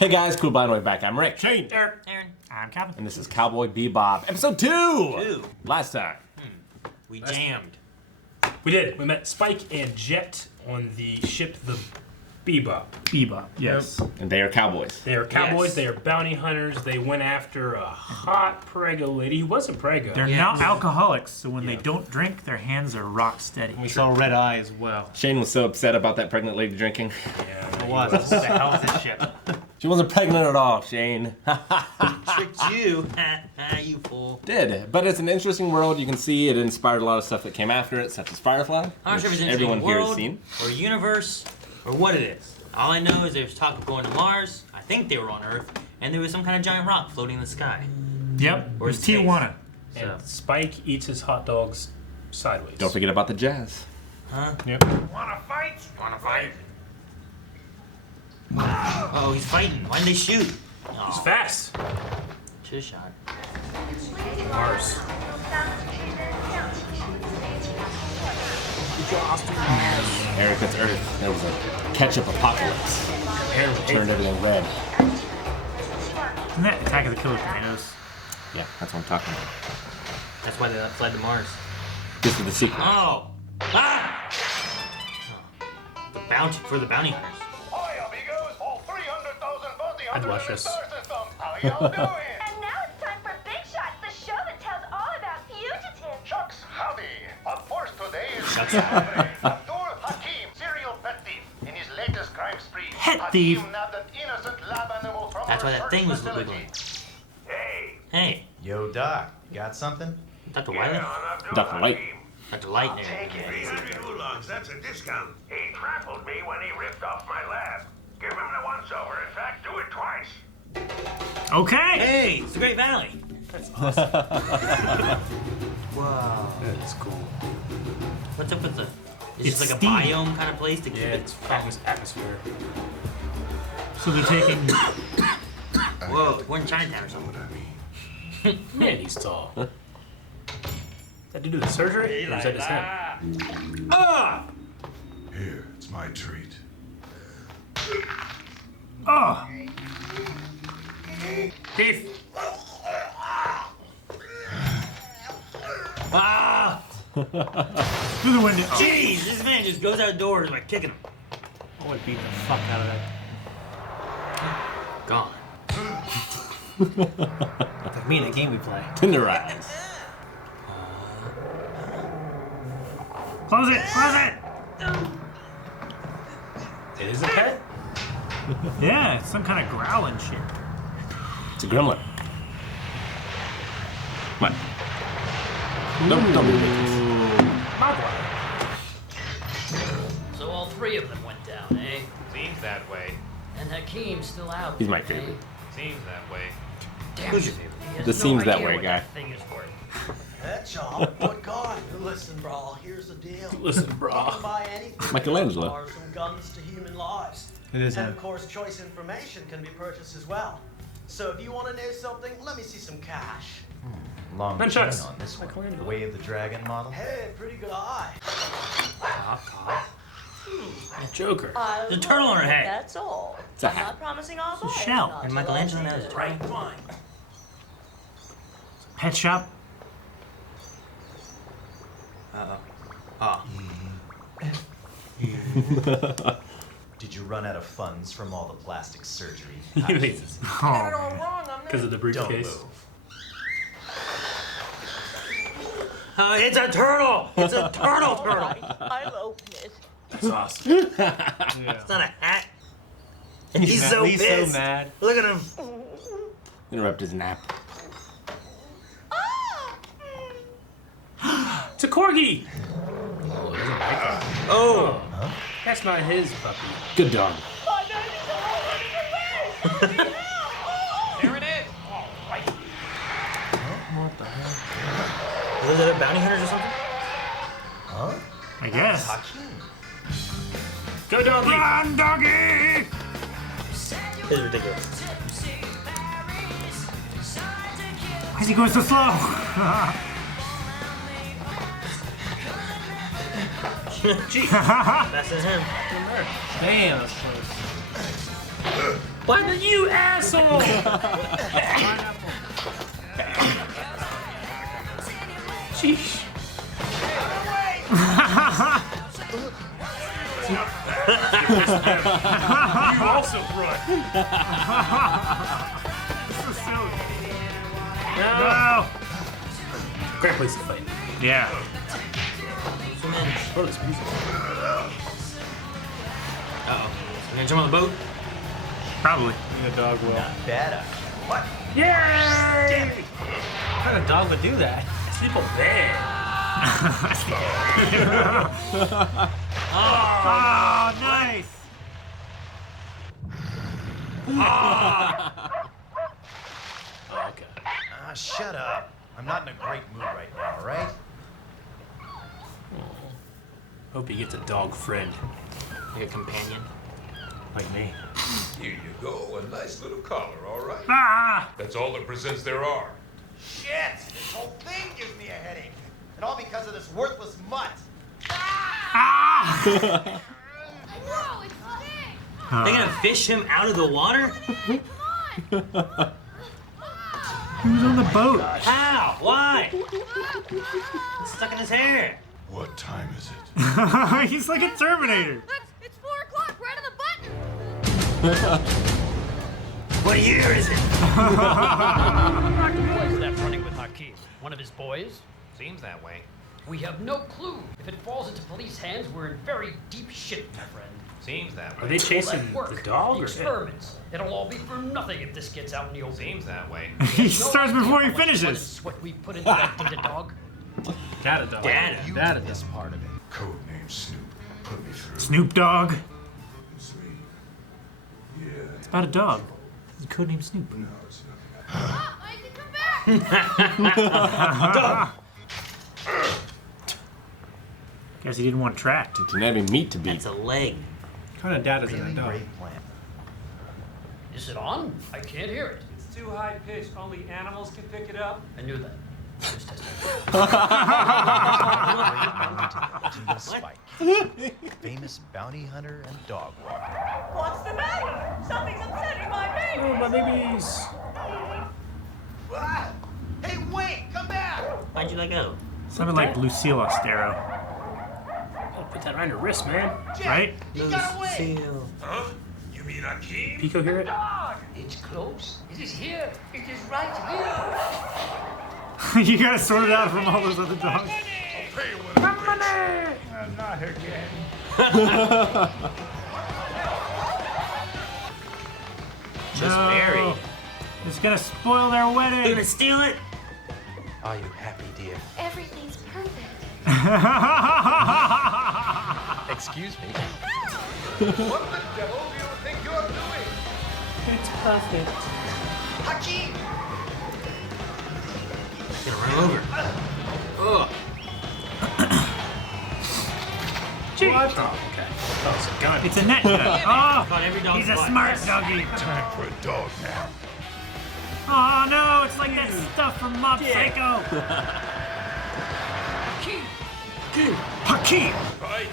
Hey guys, cool by the way back. I'm Rick. Shane. Aaron. I'm Kevin. And this is Cowboy Bebop, episode 2! Last time. We jammed. We did. We met Spike and Jet on the ship the Bebop. Bebop, yes. And they are cowboys. They are cowboys, Yes. They are bounty hunters, they went after a hot prego lady who wasn't prego. They're Yeah. not alcoholics, so when they don't drink, their hands are rock steady. We saw red eye as well. Shane was so upset about that pregnant lady drinking. Yeah, What the hell is this ship? She wasn't pregnant at all, Shane. Tricked you. You fool. Did, but it's an interesting world. You can see it inspired a lot of stuff that came after it, such as Firefly, I'm not sure if which it's an everyone interesting here has world seen. or universe or what it is. All I know is there's talk of going to Mars. I think they were on Earth, and there was some kind of giant rock floating in the sky. Yep, Or it's space. Tijuana. and Spike eats his hot dogs sideways. Don't forget about the jazz. Huh? Yep. Wanna fight? Oh, he's fighting. Why'd they shoot? He's Oh, fast. should've shot. Mars. Eric, it's Earth. There was a ketchup apocalypse. Turned everything red. Isn't that Attack of the Killer Tomatoes? Yeah, that's what I'm talking about. That's why they fled to Mars. This is the sequel. Oh! Ah! The bounty for the bounty hunters. Hi, amigos, all 300,000 bounty I'd hunters watch in the this. star system. How y'all doing? And now it's time for Big Shots, the show that tells all about fugitives. Chuck's howdy. Our first today is Chuck's Abdul Hakim, serial pet thief. In his latest crime spree, Pet Hakim thief? nabbed an innocent lab animal from That's our why that research thing was the big facility. one. Hey, Hey, Yo, Doc, you got something? Dr. Wiley? Dr. Light. Dr. Light there. take it. 300 oolongs, that's a discount. He trampled me when he ripped off my lab. Give him the once-over. In fact, do it twice. Okay! Hey, it's the Great Valley. That's awesome. Wow. That is cool. What's up with the... Is It's this like a steamy. biome kind of place to keep Yeah, it? it's atmosphere. So they're taking... Whoa, we're in Chinatown or something. Man, he's tall. Is that to do with surgery? Or is that just him? Ah! Here, it's my treat. Oh! Thief! Ah! Through the window. Oh. Jeez, this man just goes outdoors by kicking him. I would beat the fuck out of that. Gone. Like me in a game we play. Tenderize. Close it! Close it! It is a pet? Yeah, it's some kind of growling shit. It's a gremlin. What? Don't be ridiculous. So all three of them went down, eh? Seems that way. And Hakim's still out. He's my eh? favorite. Seems that way. Damn Who's it. your favorite? He has The no seems that idea way what guy. That thing is worth. That's all. What God? Listen, bro, here's the deal. Listen, You brah. can buy anything Michelangelo. from cars, from guns to human lives. It is And him. of course, choice information can be purchased as well. So if you want to know something, let me see some cash. Long chain Nunchucks. on this one. Michelangelo. The Way of the Dragon model. Hey, pretty good eye. Joker. The turtle on her head. That's all. It's a I'm hat. not promising I'll buy it. shell. Not And till Michelangelo I knows see it. it. Right, fine. Pet shop. Uh-oh. Oh. Did you run out of funds from all the plastic surgery? He thinks it's Oh, because of the Don't briefcase. move. Oh, it's a turtle! It's a turtle All turtle! right, I'll open it. That's awesome. It's not a hat. And he's so He's pissed. so mad. Look at him. Interrupt his nap. It's a corgi! Oh. That's not his puppy. Good dog. My baby's all running away. There it is! Was it a bounty hunters or something? Huh? I guess. Hakim. Go, doggy! Run, doggy! This is ridiculous. Why is he going so slow? Gee, faster than him. Damn, that's close. What are you, asshole? Sheesh. You also run. So silly. No. Great place to fight. Yeah. Oh, this music. Uh-oh. We're gonna jump on the boat? Probably. The dog will. Not bad. What? Yay! What kind of dog would do that? People bad. Oh, nice. Okay. Ah, shut up. I'm not in a great mood right now, all right? Hope he gets a dog friend. Like a companion? Like me. Here you go, a nice little collar, all right? Ah! That's all the presents there are. Shit! This whole thing gives me a headache. And all because of this worthless mutt. Ah! They're gonna fish him out of the water? He was on the boat. How? Why? It's stuck in his hair. What time is it? He's like a Terminator. It's 4 o'clock, right on the button. What year is it? Was that running with Hakeem? One of his boys? Seems that way. We have no clue. If it falls into police hands, we're in very deep shit, my friend. Seems that Are way. they chasing All that work, the dog the or experiments. It'll all be for nothing if this gets out in the open. Seems that way. He starts before he finishes. Sweat we put into that data dog. Data dog. Data. Data this part of it. Codename Snoop. Put me through. Snoop Dogg. Sweet. Yeah. It's about a dog. His codename Snoop. No, it's nothing. Pop, I can come back. Guess he didn't want tracked. Didn't have any meat to beat. That's a leg. What kind of data's in Really a dog? great plan. Is it on? I can't hear it. It's too high pitched. Only animals can pick it up. I knew that. Just testing. Jingle Spike. Famous bounty hunter and dog walker. What's the matter? Something's upsetting my baby. Oh, my babies. What? Hey, wait! Come back! Why'd you let go? Sounded like Lucille Ostero, Oh, put that around your wrist, man. Jack, right? he got away! Lucille. Huh? You mean Akeem? Pico hear it? It's close. It is here. It is right here. You gotta sort it out from all those other dogs. Pay what it brings. Not again. Just married. It's gonna spoil their They're wedding. gonna steal it? Are you happy, dear? Everything's perfect. Excuse me. What the devil do you think you're doing? It's perfect. Hakeem! Gonna run him over. Ugh. What? Oh, okay. Oh, it's a gun. It's a net gun. Caught every Oh, dog's he's a butt. smart doggy. Time for a dog nap. Oh no, it's like that stuff from Mob Psycho. Hakeem. Right?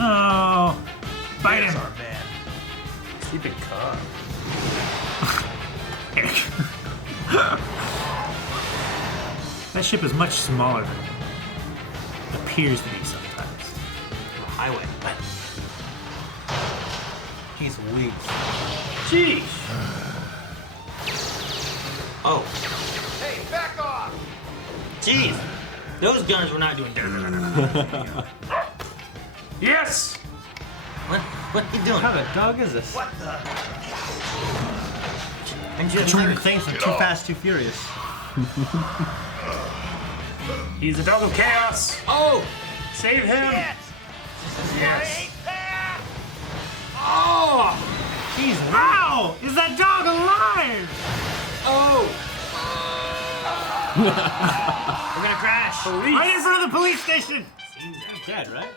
Oh, bite There's him. our man. Sleeping car. That ship is much smaller than it appears to be sometimes. Highway. He's weak. Jeez. Oh. Hey, back off! Jeez. Those guns were not doing Yes. What are you doing? What kind of dog is this? What the? And you Trying to think from Too Fast, Too Furious. He's the dog of chaos. Oh. Save him. Yes! Yes. Oh. Jeez, wow! Is that dog alive? Oh. We're gonna crash. Right in front of the police station. Seems that Dead, right?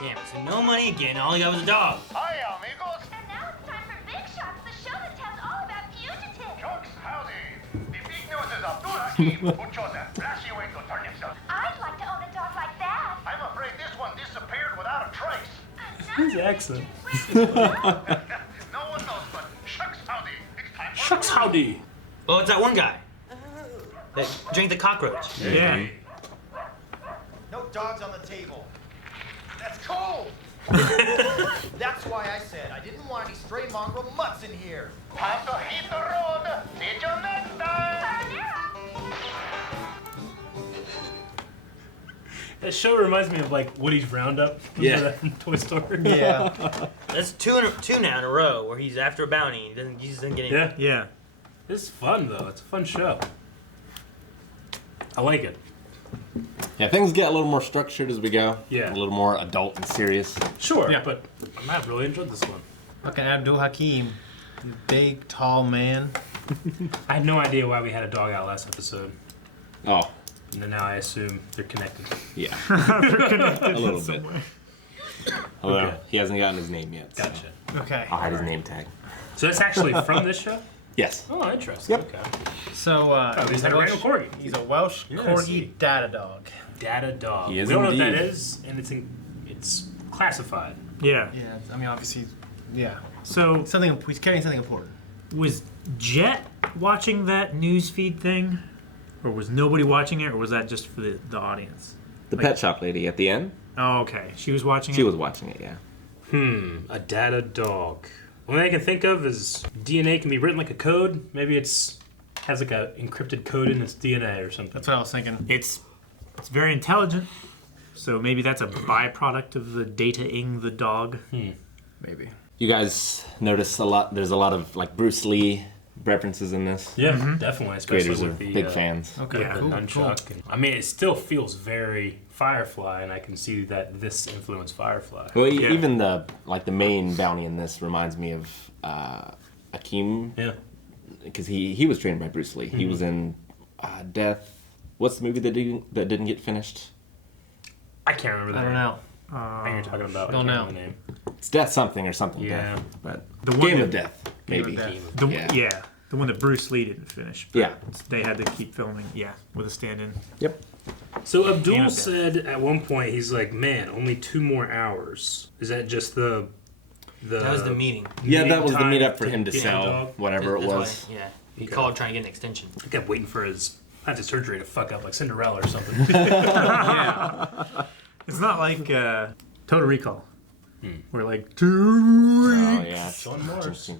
Damn, so no money again. All he got was a dog. Hiya, amigos. And now it's time for Big Shots, the show that tells all about fugitives. Jokes, howdy. The big news is Abdul Hakim, who chose a flashy way to turn himself. I'd like to own a dog like that. I'm afraid this one disappeared without a trace. His accent. No one knows, but shucks howdy. It's time for Shucks howdy. Oh, it's that one guy. That drank the cockroach. Yeah. No dogs on the table. That's cold. That's why I said I didn't want any stray mongrel mutts in here. time to hit the road. See you next time. That show reminds me of like Woody's Roundup. Yeah. From Toy Story. Yeah. That's two now in a row where he's after a bounty. He just doesn't get any. Yeah. Yeah. It's fun though. It's a fun show. I like it. Yeah, things get a little more structured as we go. Yeah. A little more adult and serious. Sure, Yeah. but I've really enjoyed this one. Fucking Abdul Hakim. Big, tall man. I had no idea why we had a dog out last episode. Oh, And then now I assume they're connected. yeah. They're connected A little in some bit. way. Although, Okay. he hasn't gotten his name yet. So Gotcha. Okay. I'll hide his name tag. So that's actually from this show? Yes. Oh, interesting. Yep. Okay. So, he's had a random corgi. He's a Welsh Yeah, corgi see. data dog. Data dog. He is we don't know what that indeed. is, and it's classified. Yeah. Yeah, I mean, obviously, yeah. So Something, he's carrying something important. was Jet watching that news feed thing? Or was nobody watching it, or was that just for the audience? The pet shop lady at the end. Oh, okay. She was watching She it? was watching it, yeah. A data dog. One thing I can think of is DNA can be written like a code. Maybe has like a encrypted code in its DNA or something. That's what I was thinking. It's very intelligent. So maybe that's a byproduct of the data-ing the dog. Maybe. You guys notice a lot. There's a lot of like Bruce Lee references in this. Yeah, definitely. Especially Creators are with the big fans. Okay, with the cool, nunchuck. And, I mean, it still feels very Firefly, and I can see that this influenced Firefly. Well, Yeah. even the main bounty in this reminds me of Akeem. Yeah. Because he was trained by Bruce Lee. He was in Death. What's the movie that didn't get finished? I can't remember the I name. don't know. I think you're talking about. Don't I know. can't remember the name. It's Death something or something. Yeah. Death. But The one Game that- of Death, maybe. Game of Death. The, Yeah. the one that Bruce Lee didn't finish. but Yeah. They had to keep filming, with a stand-in. Yep. So Game Abdul of Death. said at one point, he's like, "Man, only 2 more hours." Is that just the? That was the meeting. Yeah, that was the time meetup for him to get the sell dog? whatever it That's was. why, yeah. He called trying to get an extension. I kept waiting for his plastic surgery to fuck up like Cinderella or something. It's not like Total Recall. We're like, 2 Oh weeks. yeah. Sean Morris.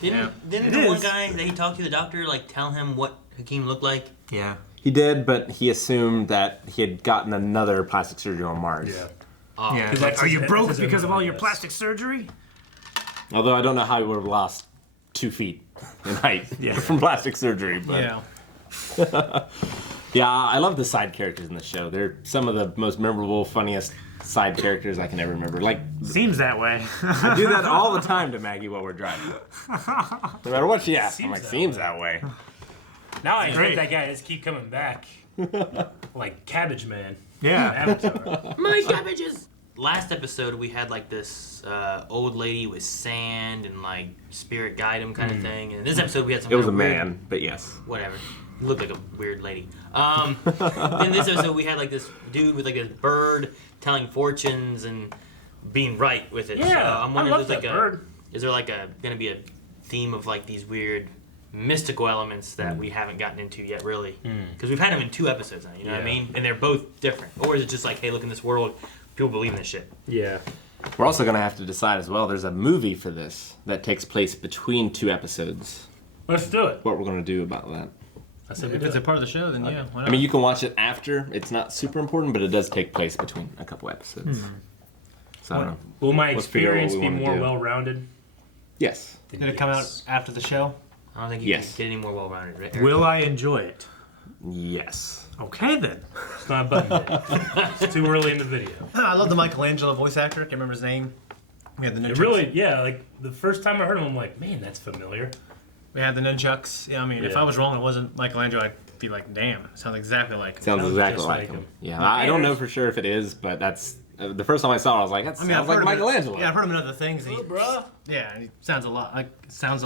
Didn't It the one is. guy that he talked to, the doctor, like tell him what Hakeem looked like? Yeah. He did, but he assumed that he had gotten another plastic surgery on Mars. Yeah. Oh, Yeah. Because Like, that's are his- you that's broke his because of all your yes. plastic surgery? Although I don't know how he would have lost 2 feet in height from plastic surgery. But Yeah. yeah, I love the side characters in the show. They're some of the most memorable, funniest side characters I can ever remember. Like, Seems that way. I do that all the time to Maggie while we're driving. No matter what she asks, I'm like, Seems seems that way. Now I Great. think that guy just keep coming back, like Cabbage Man. Yeah. Avatar. my cabbages! Last episode, we had like this old lady with sand and like spirit guide him kind of thing. And in this episode, we had some. It was a kind of weird- man, but yes. Whatever. He looked like a weird lady. In this episode, we had like this dude with like this bird telling fortunes and being right with it. Yeah, so I'm I wondering love if there's that like bird. is there like gonna be a theme of like these weird mystical elements that we haven't gotten into yet, really? Because we've had them in 2 episodes now. You know what I Yeah. mean? And they're both different. Or is it just like, hey, look in this world, people believe in this shit? Yeah. We're also going to have to decide as well. There's a movie for this that takes place between 2 episodes. Let's do it. What we're going to do about that. I said we If do it's a it. part of the show, then yeah. Why not? I mean, you can watch it after. It's not super important, but it does take place between a couple episodes. So I don't know. Will my Let's figure out what experience we be wanna more do. well-rounded? Yes. Did it come out after the show? I don't think you Yes. can get any more well-rounded. Right? Will I enjoy it? Yes. Okay, then. It's not a button yet. It's too early in the video. I love the Michelangelo voice actor. Can't remember his name. We had the It nunchucks. really, yeah, like the first time I heard him, I'm like, man, that's familiar. We had the nunchucks. Yeah, I mean, if Yeah. I was wrong, it wasn't Michelangelo. I'd be like, damn, it sounds exactly like him. Sounds Sounds exactly just like like him. him. Yeah, I don't know for sure if it is, but that's the first time I saw it. I was like, that I mean, sounds like him in- Michelangelo. Yeah, I've heard him in other things. And he, Bruh. yeah, and he sounds a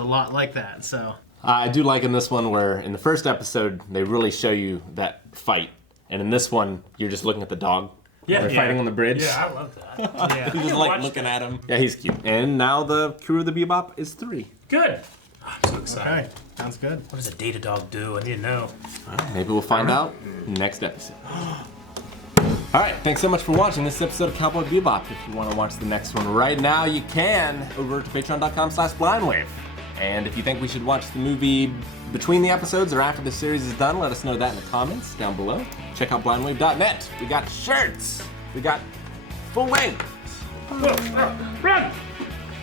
lot like that. So I do like in this one where in the first episode they really show you that fight, and in this one you're just looking at the dog. Yeah. They're fighting on the bridge. Yeah, I love that. Yeah. He's just like looking at him. Yeah, he's cute. And now the Kuro the Bebop is 3. Good. I'm so excited. Okay, sounds good. What does a data dog do? I need to know. Well, maybe we'll find out next episode. All right, thanks so much for watching this episode of Cowboy Bebop. If you want to watch the next one right now, you can over to patreon.com/blindwave. And if you think we should watch the movie between the episodes or after the series is done, let us know that in the comments down below. Check out blindwave.net. We got shirts. We got full length. Run!